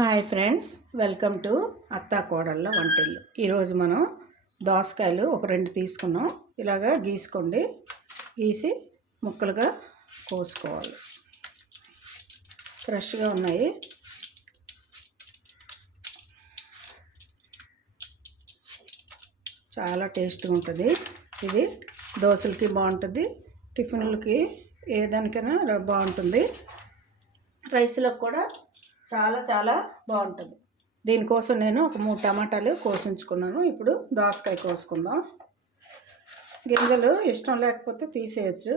Hi friends welcome to అత్తా కోడళ్ళ వంటిల్లు. ఈరోజు మనం దోసకాయలు ఒక రెండు తీసుకున్నాం. ఇలాగా గీసుకోండి. గీసి ముక్కలుగా కోసుకోవాలి. ఫ్రెష్గా ఉన్నాయి. చాలా టేస్ట్గా ఉంటుంది. ఇది దోశలకి బాగుంటుంది. టిఫిన్లకి ఏదానికైనా దానికైనా బాగుంటుంది. రైస్లకు కూడా చాలా చాలా బాగుంటుంది. దీనికోసం నేను ఒక మూడు టమాటాలు కోసించుకున్నాను. ఇప్పుడు దోసకాయ కోసుకుందాం. గింజలు ఇష్టం లేకపోతే తీసేయచ్చు.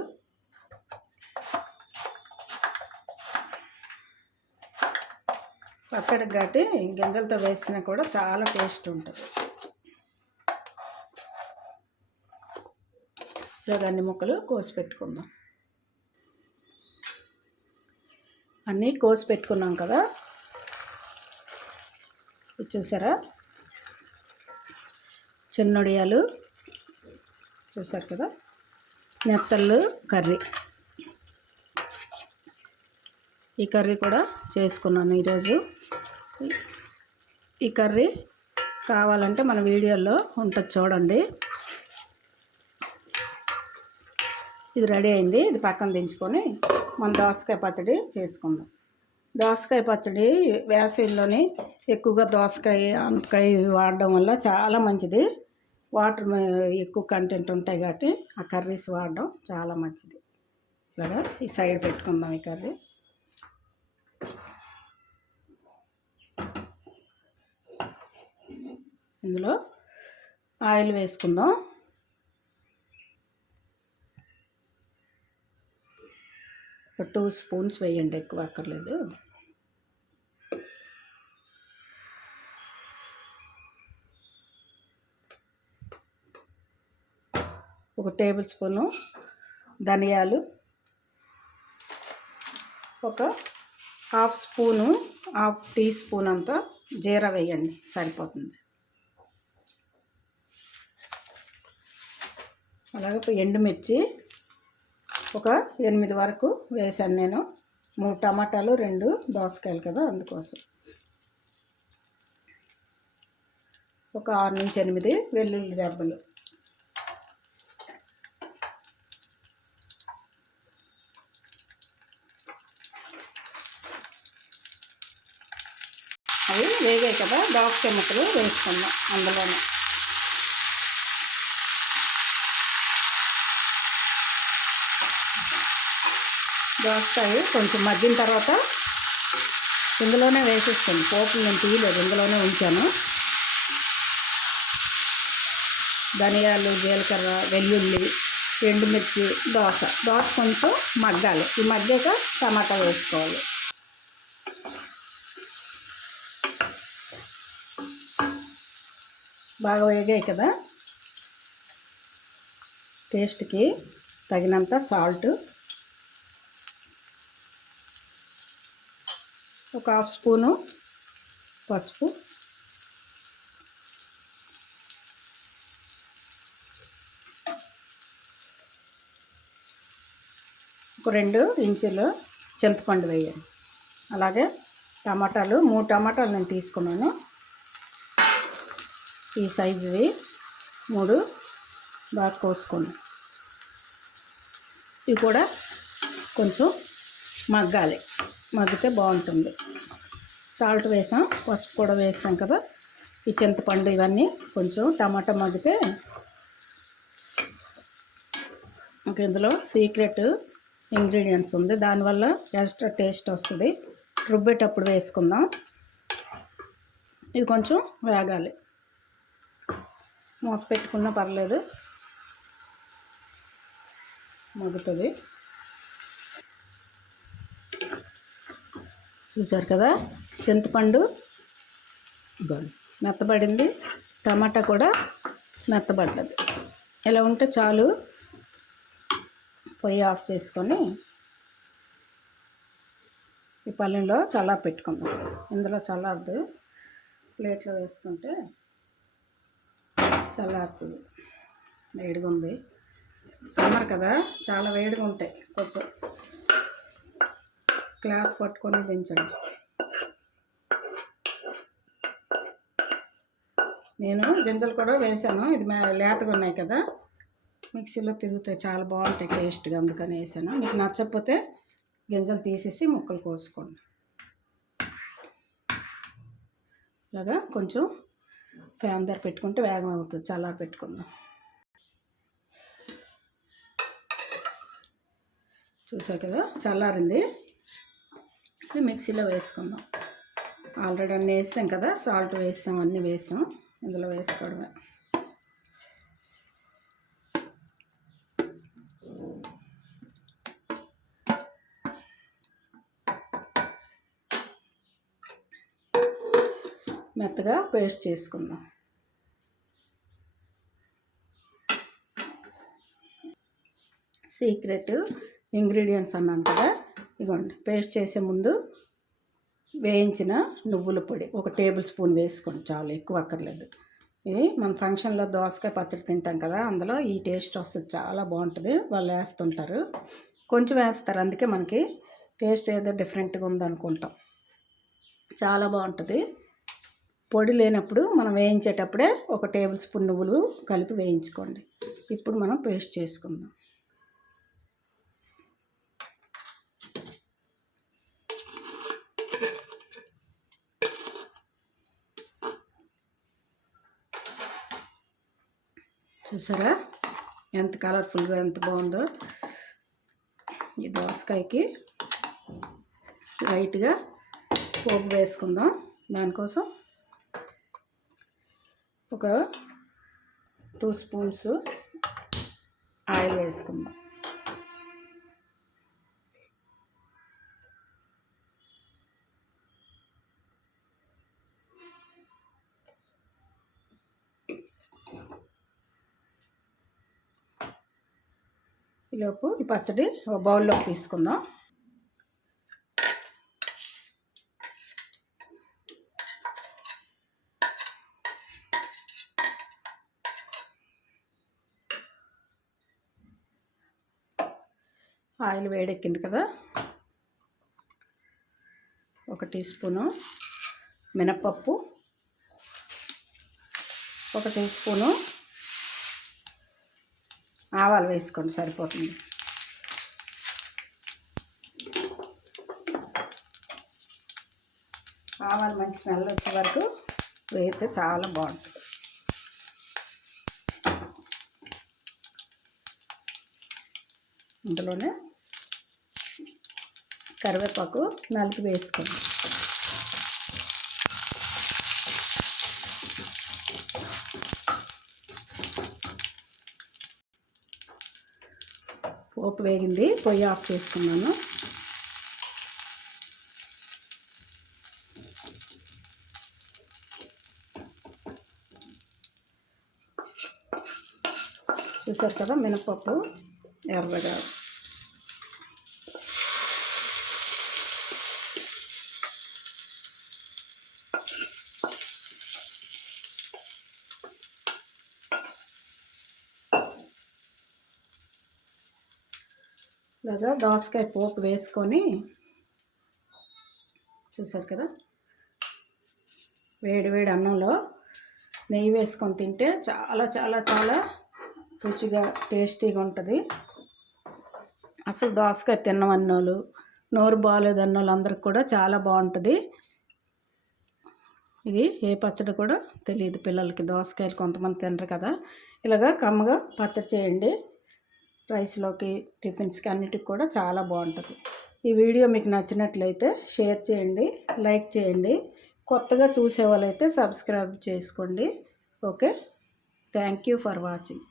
పచ్చడి గట్టి గింజలతో వేసినా కూడా చాలా టేస్ట్ ఉంటుంది. ఇలాగ అన్ని ముక్కలు కోసి పెట్టుకుందాం. అన్నీ కోసి పెట్టుకున్నాం కదా. చూసారా? చిన్నొడియాలు చూసారు కదా? నెత్తళ్ళు కర్రీ. ఈ కర్రీ కూడా చేసుకున్నాను ఈరోజు. ఈ కర్రీ కావాలంటే మన వీడియోలో ఉంటుంది చూడండి. ఇది రెడీ అయింది. ఇది పక్కన దించుకొని మనం దోసకాయ పచ్చడి చేసుకుందాం. దోసకాయ పచ్చడి వేసవిలోని ఎక్కువగా దోసకాయ ఆనపకాయ వాడడం వల్ల చాలా మంచిది. వాటర్ ఎక్కువ కంటెంట్ ఉంటాయి కాబట్టి ఆ కర్రీస్ వాడడం చాలా మంచిది. ఇలాగా ఈ సైడ్ పెట్టుకుందాం ఈ కర్రీ. ఇందులో ఆయిల్ వేసుకుందాం ఒక టూ స్పూన్స్ వేయండి ఎక్కువ అక్కర్లేదు. ఒక టేబుల్ స్పూను ధనియాలు ఒక half spoon half tea spoon అంతా జీరా వేయండి సరిపోతుంది. అలాగే ఎండుమిర్చి ఒక ఎనిమిది వరకు వేసాను నేను. మూడు టమాటాలు రెండు దోసకాయలు కదా అందుకోసం. ఒక ఆరు నుంచి ఎనిమిది వెల్లుల్లి దెబ్బలు అవి వేగాయి కదా దోసకాయ ముక్కలు వేసుకుందాం అందులోనే. దోస్తాయి కొంచెం మగ్గిన తర్వాత ఇందులోనే వేసేస్తాను. పోపు నేను తీయలేదు ఇందులోనే ఉంచాను. ధనియాలు జీలకర్ర వెల్లుల్లి ఎండుమిర్చి దోశ. దోశ కొంచెం మగ్గాలి. ఈ మగ్గాక టమాటా వేసుకోవాలి. బాగా వేగాయి కదా? టేస్ట్కి తగినంత సాల్ట్ ఒక హాఫ్ స్పూను పసుపు. ఒక రెండు ఇంచులు చింతపండు వేయండి. అలాగే టమాటాలు మూడు టమాటాలు నేను తీసుకున్నాను. ఈ సైజువి మూడు బాగా కోసుకోండి. ఇవి కూడా కొంచెం మగ్గాలి. మగ్గితే బాగుంటుంది. సాల్ట్ వేసాం పసుపు కూడా వేసాం కదా. ఈ చింతపండు ఇవన్నీ కొంచెం టమాటా మగ్గితే ఇంకా ఇందులో సీక్రెట్ ఇంగ్రీడియంట్స్ ఉంది. దానివల్ల ఎక్స్ట్రా టేస్ట్ వస్తుంది. రుబ్బేటప్పుడు వేసుకుందాం. ఇది కొంచెం వేగాలి. మూత పెట్టుకున్నా పర్లేదు. మగ్గుతుంది. చూసారు కదా? చింతపండు మెత్తబడింది. టమాటా కూడా మెత్తబడ్డది. ఇలా ఉంటే చాలు. పొయ్యి ఆఫ్ చేసుకొని ఈ పల్లెంలో చల్లార పెట్టుకుందాం. ఇందులో చల్లారదు ప్లేట్లో వేసుకుంటే చల్లారుతుంది వేడిగా ఉంది. సమ్మర్ కదా? చాలా వేడిగా ఉంటాయి. కొంచెం క్లాత్ పట్టుకొని దించండి. నేను గింజలు కూడా వేసాను. ఇది మే- లేతగా ఉన్నాయి కదా. మిక్సీలో తిరుగుతాయి. చాలా బాగుంటాయి టేస్ట్గా అందుకని వేసాను. మీకు నచ్చకపోతే గింజలు తీసేసి ముక్కలు కోసుకోండి. ఇలాగా కొంచెం ఫ్యాన్ దగ్గర పెట్టుకుంటే వేగం అవుతుంది. చల్లారి పెట్టుకుందాం. చూసా కదా? చల్లారింది. ఇది మిక్సీలో వేసుకుందాం. ఆల్రెడీ అన్నీ వేసాం కదా సాల్ట్ వేసాం అన్నీ వేసాం. ఇందులో వేసుకోవడమే. మెత్తగా పేస్ట్ చేసుకుందాం. సీక్రెట్ ఇంగ్రీడియంట్స్ అన్నాను కదా ఇగోండి పేస్ట్ చేసే ముందు వేయించిన నువ్వుల పొడి ఒక టేబుల్ స్పూన్ వేసుకోండి చాలు ఎక్కువ అక్కర్లేదు. ఇది మన ఫంక్షన్లో దోసకాయ పచ్చడి తింటాం కదా అందులో ఈ టేస్ట్ వస్తుంది చాలా బాగుంటుంది వాళ్ళు వేస్తుంటారు. కొంచెం వేస్తారు అందుకే మనకి టేస్ట్ ఏదో డిఫరెంట్గా ఉందనుకుంటాం చాలా బాగుంటుంది. పొడి లేనప్పుడు మనం వేయించేటప్పుడే ఒక టేబుల్ స్పూన్ నువ్వులు కలిపి వేయించుకోండి. ఇప్పుడు మనం పేస్ట్ చేసుకుందాం. చూసారా? ఎంత కలర్ఫుల్గా ఎంత బాగుందో. ఈ దోసకాయకి లైట్గా పోపు వేసుకుందాం. దానికోసం ఒక టూ స్పూన్స్ ఆయిల్ వేసుకుందాం. ఈలోపు ఈ పచ్చడి ఒక బౌల్లోకి తీసుకుందాం. ఆయిల్ వేడెక్కింది కదా. ఒక టీ స్పూను మినప్పప్పు ఒక టీ స్పూను ఆవాలు వేసుకోండి సరిపోతుంది. ఆవాలు మంచి స్మెల్ వచ్చే వరకు వేస్తే చాలా బాగుంటుంది. ఇందులోనే కరివేపాకు నలిపి వేసుకోండి. పోపు వేగింది పొయ్యి ఆఫ్ చేసుకున్నాను. చూసారు కదా మినపప్పు ఎర్రగా ఇలాగా దోసకాయ పోపు వేసుకొని చూసారు కదా? వేడి వేడి అన్నంలో నెయ్యి వేసుకొని తింటే చాలా చాలా చాలా రుచిగా టేస్టీగా ఉంటుంది. అసలు దోసకాయ తిన్నవన్నోళ్ళు నోరు బాగాలేదన్నోళ్ళు అందరికి కూడా చాలా బాగుంటుంది. ఇది ఏ పచ్చడి కూడా తెలియదు పిల్లలకి దోసకాయలు కొంతమంది తినరు కదా. ఇలాగా కమ్మగా పచ్చడి చేయండి. రైస్లోకి టిఫిన్స్కి అన్నిటికి కూడా చాలా బాగుంటుంది. ఈ వీడియో మీకు నచ్చినట్లయితే షేర్ చేయండి లైక్ చేయండి. కొత్తగా చూసే వాళ్ళైతే సబ్స్క్రైబ్ చేసుకోండి. Okay? Thank you for watching.